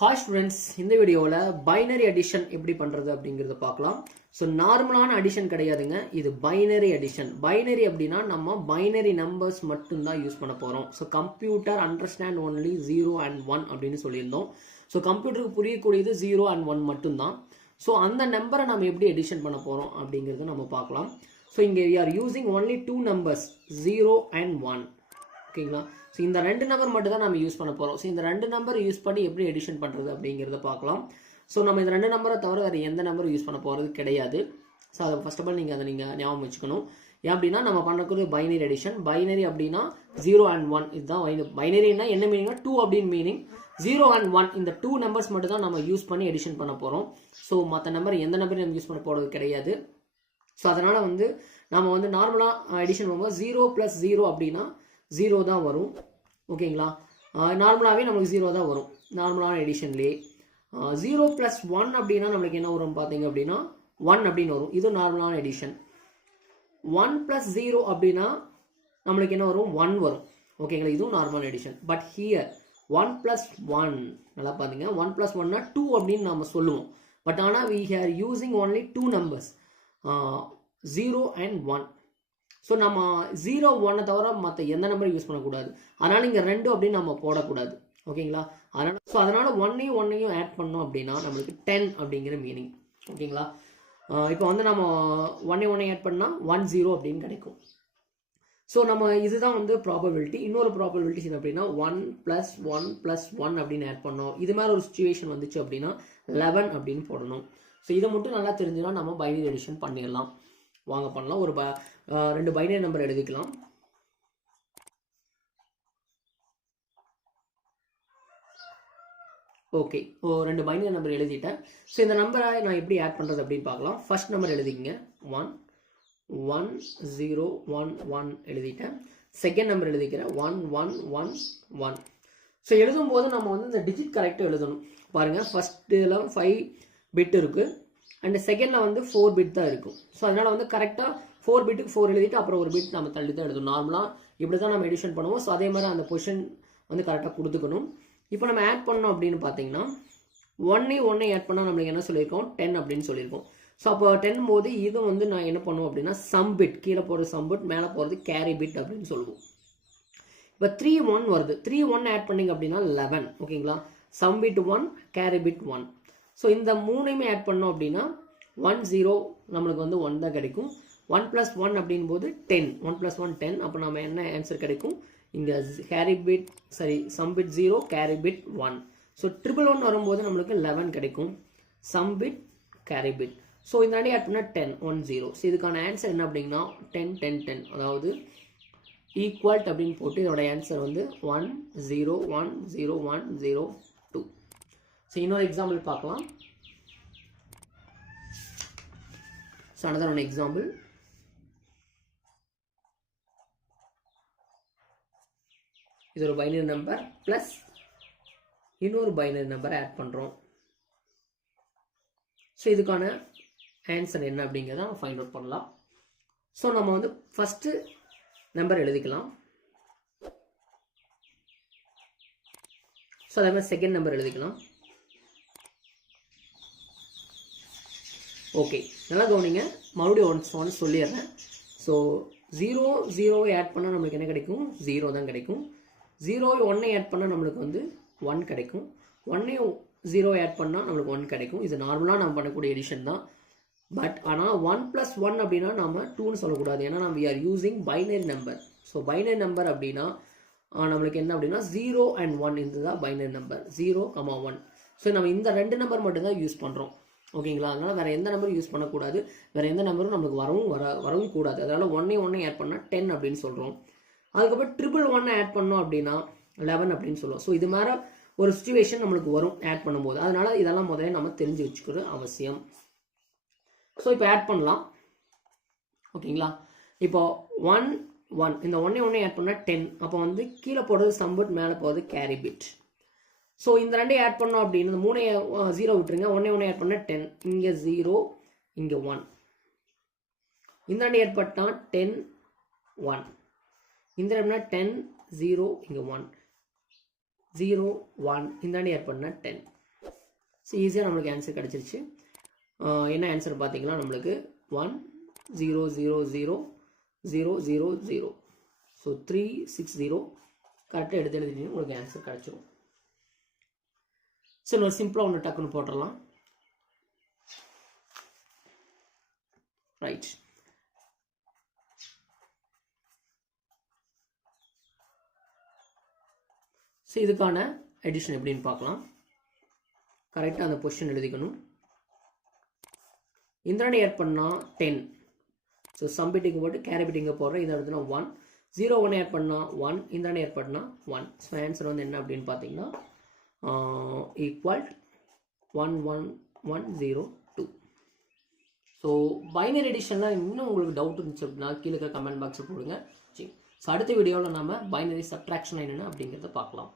Hi students, இந்த வீடியோவில் binary addition எப்படி பண்ணுறது அப்படிங்கிறத பார்க்கலாம். ஸோ நார்மலான அடிஷன் கிடையாதுங்க, இது பைனரி அடிஷன். பைனரி அப்படின்னா நம்ம பைனரி நம்பர்ஸ் மட்டும்தான் யூஸ் பண்ண போகிறோம். So computer understand only 0 and 1 அப்படின்னு சொல்லியிருந்தோம். ஸோ கம்ப்யூட்டருக்கு புரியக்கூடியது 0 and 1 மட்டும்தான். ஸோ அந்த நம்பரை நம்ம எப்படி எடிஷன் பண்ண போகிறோம் அப்படிங்கிறத நம்ம பார்க்கலாம். ஸோ இங்கே we are using only 2 numbers 0 and 1. ஓகேங்களா? ஸோ இந்த ரெண்டு நம்பர் மட்டும் தான் நம்ம யூஸ் பண்ண போகிறோம். ஸோ இந்த ரெண்டு நம்பர் யூஸ் பண்ணி எப்படி எடிஷன் பண்ணுறது அப்படிங்கிறத பார்க்கலாம். ஸோ நம்ம இந்த ரெண்டு நம்பரை தவிர வேறு எந்த நம்பரும் யூஸ் பண்ண போகிறது கிடையாது. ஸோ அதை ஃபர்ஸ்ட் ஆஃப் ஆல் நீங்கள் ஞாபகம் வச்சுக்கணும். ஏன் அப்படின்னா நம்ம பண்ணக்கூடிய பைனரி எடிஷன். பைனரி அப்படின்னா 0 and 1 இதுதான் பைனரினா என்ன மீனிங்னா 2 அப்படின்னு மீனிங். 0 and 1 இந்த 2 நம்பர்ஸ் மட்டும் தான் நம்ம யூஸ் பண்ணி எடிஷன் பண்ண போகிறோம். ஸோ மற்ற நம்பர் எந்த நம்பரையும் நம்ம யூஸ் பண்ண போகிறது கிடையாது. ஸோ அதனால் நம்ம நார்மலாக எடிஷன் பண்ணும்போது 0 + 0 அப்படின்னா 0 தான் வரும். ஓகேங்களா? நார்மலாகவே நமக்கு 0 தான் வரும் நார்மலான எடிஷன்லேயே. 0 + 1 அப்படின்னா நம்மளுக்கு என்ன வரும் பார்த்தீங்க அப்படின்னா 1 அப்படின்னு வரும். இது நார்மலான எடிஷன். 1 + 0 அப்படின்னா நம்மளுக்கு என்ன வரும் 1 வரும். ஓகேங்களா? இதுவும் நார்மலான எடிஷன். பட் ஹியர் 1 + 1 நல்லா பார்த்தீங்க, 1 + 1னா 2 அப்படின்னு நம்ம சொல்லுவோம். பட் ஆனால் we are using only 2 numbers 0 and 1. So நம்ம 0, 1 தவிர மற்ற எந்த நம்பரும் யூஸ் பண்ணக்கூடாது. அதனால் இங்கே 2 அப்படின்னு நம்ம போடக்கூடாது. ஓகேங்களா? அதனால் 1ஐயும் ஆட் பண்ணோம் அப்படின்னா நம்மளுக்கு 10 அப்படிங்கிற மீனிங். ஓகேங்களா? இப்போ நம்ம 1ஐ ஆட் பண்ணால் 10 அப்படின்னு கிடைக்கும். ஸோ நம்ம இதுதான் ப்ராபபிலிட்டி. இன்னொரு ப்ராபபிலிட்டி என்ன அப்படின்னா 1 + 1 + 1 அப்படின்னு ஆட் பண்ணோம். இது மாதிரி ஒரு சுச்சுவேஷன் வந்துச்சு அப்படின்னா 11 அப்படின்னு போடணும். ஸோ இதை மட்டும் நல்லா தெரிஞ்சுன்னா நம்ம பைனரி எடிஷன் பண்ணிடலாம். வாங்க பண்ணலாம். ஒரு 2 பைனரி நம்பர் எழுதிக்கலாம். ஓகே, 2 பைனரி நம்பர் எழுதிட்டேன். ஸோ இந்த நம்பரை நான் எப்படி ஆட் பண்ணுறது அப்படின்னு பார்க்கலாம். ஃபர்ஸ்ட் நம்பர் எழுதிக்கங்க 1 1 0 1 1 எழுதிட்டேன். செகண்ட் நம்பர் எழுதிக்கிறேன் 1 1 1 1. ஸோ எழுதும்போது நம்ம இந்த டிஜிட் கரெக்டாக எழுதணும். பாருங்கள், ஃபர்ஸ்ட்டில் 5 பிட் இருக்குது அண்ட் செகண்டில் 4 பிட் தான் இருக்கும். ஸோ அதனால் கரெக்டாக 4 பிட்டுக்கு 4 எழுதிட்டு அப்புறம் ஒரு பிட் நம்ம தள்ளி தான் எழுதணும். நார்மலாக இப்படி தான் நம்ம எடிஷன் பண்ணுவோம். ஸோ அதே மாதிரி அந்த பொசிஷன் கரெக்டாக கொடுத்துக்கணும். இப்போ நம்ம ஆட் பண்ணோம் அப்படின்னு பார்த்தீங்கன்னா 1ஐ ஆட் பண்ணால் நம்மளுக்கு என்ன சொல்லியிருக்கோம் 10 அப்படின்னு சொல்லியிருக்கோம். ஸோ அப்போ 10 போது இது நான் என்ன பண்ணுவோம் அப்படின்னா சம் பிட், கீழே போகிறது சம் பிட், மேலே போகிறது கேரி பிட் அப்படின்னு சொல்லுவோம். இப்போ 3 1 வருது. 3 1 ஆட் பண்ணிங்க அப்படின்னா 11. ஓகேங்களா? Sum bit 1, carry bit 1. So இந்த 3ஐயுமே ஆட் பண்ணோம் அப்படின்னா 1 0 நம்மளுக்கு 1 தான் கிடைக்கும். 1 + 1 அப்படின் போது 10. 1 + 1 10. அப்போ நம்ம என்ன ஆன்சர் கிடைக்கும்? இங்கே carry bit sum bit 0, carry bit 1. So 111 வரும்போது நம்மளுக்கு 11 கிடைக்கும். Sum bit, carry bit. So இந்த ரெண்டு ஆட் பண்ணால் 10 1 0. ஸோ இதுக்கான ஆன்சர் என்ன அப்படின்னா 10 10 10, அதாவது ஈக்குவல் அப்படின்னு போட்டு இதோட ஆன்சர் 1 0 1 0 1 0 2. ஸோ இன்னொரு எக்ஸாம்பிள் பார்க்கலாம். So another one example. இது ஒரு பைனரி நம்பர் ப்ளஸ் இன்னொரு பைனரி நம்பர் ஆட் பண்ணுறோம். ஸோ இதுக்கான ஆன்சர் என்ன அப்படிங்கிறத நம்ம ஃபைண்ட் அவுட் பண்ணலாம். ஸோ நம்ம ஃபஸ்ட்டு நம்பர் எழுதிக்கலாம். ஸோ அதே மாதிரி செகண்ட் நம்பர் எழுதிக்கலாம். ஓகே, நல்லா கவனிங்க. மறுபடியும் ஒன்ஸ் சொல்லிடுறேன். ஸோ 0 0 ஆட் பண்ணால் நம்மளுக்கு என்ன கிடைக்கும்? 0 தான் கிடைக்கும். 0 1ஐ ஆட் பண்ணால் நம்மளுக்கு 1 கிடைக்கும். 1ஐயும் 0 ஆட் பண்ணால் நம்மளுக்கு 1 கிடைக்கும். இது நார்மலாக நம்ம பண்ணக்கூடிய எடிஷன் தான். பட் ஆனால் 1 + 1 அப்படின்னா நம்ம 2ன்னு சொல்லக்கூடாது. ஏன்னா நம்ம we are using binary number. So binary number அப்படின்னா நம்மளுக்கு என்ன அப்படின்னா 0 and 1 இதுதான் பைனரி நம்பர் 0, 1. ஸோ நம்ம இந்த 2 நம்பர் மட்டும்தான் யூஸ் பண்ணுறோம். ஓகேங்களா? அதனால் வேறு எந்த நம்பரும் யூஸ் பண்ணக்கூடாது. வேறு எந்த நம்பரும் நம்மளுக்கு வரவும் கூடாது. அதனால் 1ஐ ஆட் பண்ணால் 10 அப்படின்னு சொல்கிறோம். அதுக்கப்புறம் 111 ஆட் பண்ணோம் அப்படின்னா 11 அப்படின்னு சொல்லுவோம். ஸோ இது மாதிரி ஒரு சுச்சுவேஷன் நம்மளுக்கு வரும் ஆட் பண்ணும்போது. அதனால் இதெல்லாம் முதல்ல நம்ம தெரிஞ்சு வச்சுக்கிறது அவசியம். ஸோ இப்போ ஆட் பண்ணலாம். ஓகேங்களா? இப்போ 1 1 இந்த 1ஐ ஆட் பண்ணால் 10. அப்போ கீழே போடுறது சம் பிட், மேலே போகிறது கேரி பிட். ஸோ இந்த 2ஐ ஆட் பண்ணோம் அப்படின்னு இந்த 3ஐ 0 விட்டுருங்க. 1ஐ ஆட் பண்ணால் 10. இங்கே 0, இங்கே 1. இந்த 2ஐ ஆட் பண்ணால் 10 1. இந்த 10 0, இங்கே 1 0 1. இந்த ஆட் பண்ணால் 10. ஸோ ஈஸியாக நம்மளுக்கு ஆன்சர் கிடச்சிருச்சு. என்ன ஆன்சர் பார்த்தீங்கன்னா நம்மளுக்கு 1000000. ஸோ 360 கரெக்டாக எழுதிட்டீங்கன்னா உங்களுக்கு ஆன்சர் கிடச்சிரும். ஸோ நம்ம சிம்பிளாக ஒன்று டக்குன்னு போட்டுடலாம். ரைட். ஸோ இதுக்கான எடிஷன் எப்படின்னு பார்க்கலாம். கரெக்டாக அந்த பொசிஷன் எழுதிக்கணும். இந்திராணி ஆட் பண்ணால் 10. ஸோ சம்பிட்டிங்க போட்டு கேரபிட்டிங்க போடுறேன். இந்த இடத்துல 1. 0 1 ஆட் பண்ணால் 1. இந்திராணி ஆட் பண்ணால் 1. ஸோ ஆன்சர் வந்து என்ன அப்படின்னு பார்த்தீங்கன்னா ஈக்குவல் 11102. ஸோ பைனரி எடிஷனில் இன்னும் உங்களுக்கு டவுட் இருந்துச்சு அப்படின்னா கீழே கமெண்ட் பாக்ஸில் போடுங்க. சரி. ஸோ அடுத்த வீடியோவில் நம்ம பைனரி சப்ட்ராக்ஷன் என்னென்ன அப்படிங்கிறத பார்க்கலாம்.